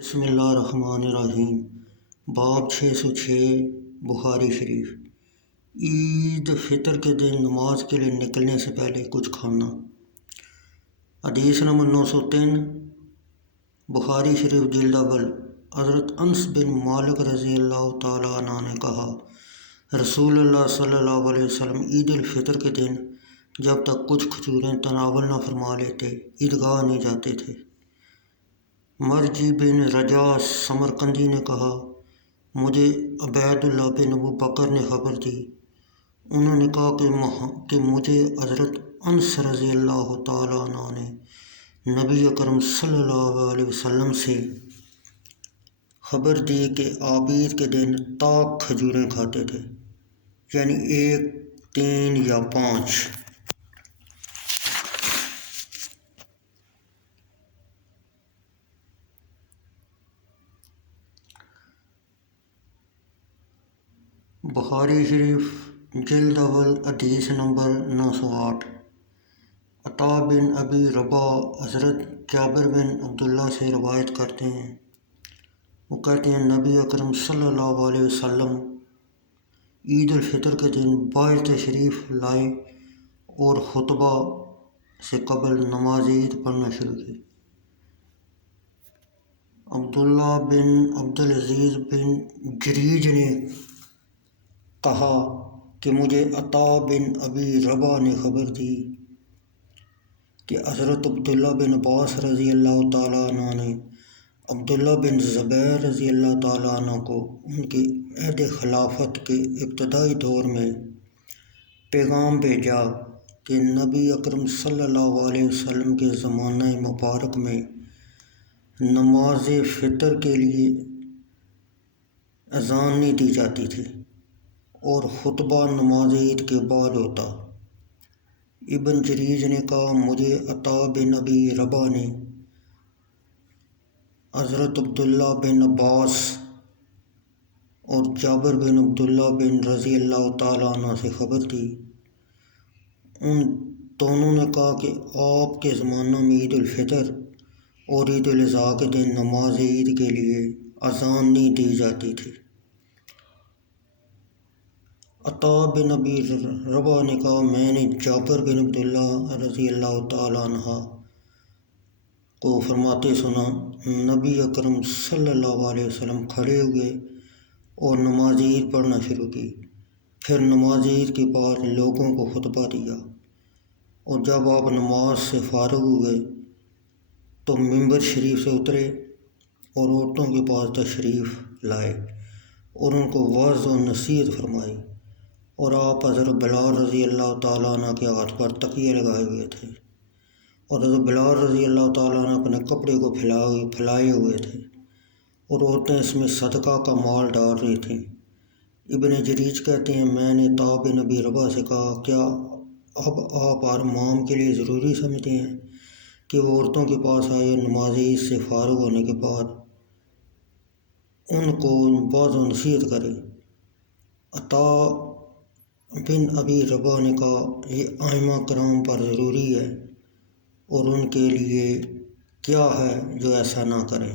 بسم اللہ الرحمن الرحیم۔ باب 606 بخاری شریف۔ عید فطر کے دن نماز کے لیے نکلنے سے پہلے کچھ کھانا۔ حدیث نمبر 903 بخاری شریف جلد اول۔ حضرت انس بن مالک رضی اللہ تعالیٰ عنہ نے کہا، رسول اللہ صلی اللہ علیہ وسلم عید الفطر کے دن جب تک کچھ کھجوریں تناول نہ فرما لیتے عیدگاہ نہیں جاتے تھے۔ مرجی بن رجا سمرقندی نے کہا، مجھے عبید اللہ بن ابو بکر نے خبر دی، انہوں نے کہا کہ مجھے حضرت انس رضی اللہ تعالیٰ عنہ نے نبی اکرم صلی اللہ علیہ وسلم سے خبر دی کہ آپ عید کے دن تاک کھجوریں کھاتے تھے، یعنی 1، 3 یا 5۔ بخاری شریف جلد اول حدیث نمبر 908۔ عطا بن ابی رباح حضرت جابر بن عبداللہ سے روایت کرتے ہیں، وہ کہتے ہیں نبی اکرم صلی اللہ علیہ وسلم عید الفطر کے دن باہر تشریف لائے اور خطبہ سے قبل نماز عید پڑھنا شروع کی۔ عبداللہ بن عبدالعزیز بن جریج نے کہا کہ مجھے عطا بن ابی رباح نے خبر دی کہ حضرت عبداللہ بن عباس رضی اللہ تعالیٰ عنہ نے عبداللہ بن زبیر رضی اللہ تعالیٰ عنہ کو ان کی عہد خلافت کے ابتدائی دور میں پیغام بھیجا کہ نبی اکرم صلی اللہ علیہ وسلم کے زمانہ مبارک میں نماز فطر کے لیے اذان نہیں دی جاتی تھی اور خطبہ نماز عید کے بعد ہوتا۔ ابن جریج نے کہا، مجھے عطا بن ابی رباح نے حضرت عبداللہ بن عباس اور جابر بن عبداللہ بن رضی اللہ تعالیٰ عنہ سے خبر دی۔ ان دونوں نے کہا کہ آپ کے زمانہ میں عید الفطر اور عید الاضحیٰ کے دن نماز عید کے لیے اذان نہیں دی جاتی تھی۔ عطا بن ابی رباح نے کہا، میں نے جابر بن عبداللہ رضی اللہ تعالیٰ عنہ کو فرماتے سنا، نبی اکرم صلی اللہ علیہ وسلم کھڑے ہوئے اور نماز عید پڑھنا شروع کی، پھر نماز عید کے بعد لوگوں کو خطبہ دیا، اور جب آپ نماز سے فارغ ہوئے تو ممبر شریف سے اترے اور عورتوں کے پاس تشریف لائے اور ان کو واعظ و نصیحت فرمائی، اور آپ حضرت بلال رضی اللہ تعالیٰ عنہ کے ہاتھ پر تکیے لگائے ہوئے تھے، اور حضرت بلال رضی اللہ تعالیٰ عنہ اپنے کپڑے کو پھیلائے ہوئے تھے، اور عورتیں اس میں صدقہ کا مال ڈال رہی تھیں۔ ابن جریج کہتے ہیں، میں نے عطا بن ابی رباح سے کہا، کیا اب آپ ہر امام کے لیے ضروری سمجھتے ہیں کہ وہ عورتوں کے پاس آئے اور نماز عید سے فارغ ہونے کے بعد ان کو واعظ و نصیحت کرے؟ عطا بن ابی رباح نے کہا، یہ ائمہ کرام پر ضروری ہے، اور ان کے لیے کیا ہے جو ایسا نہ کریں۔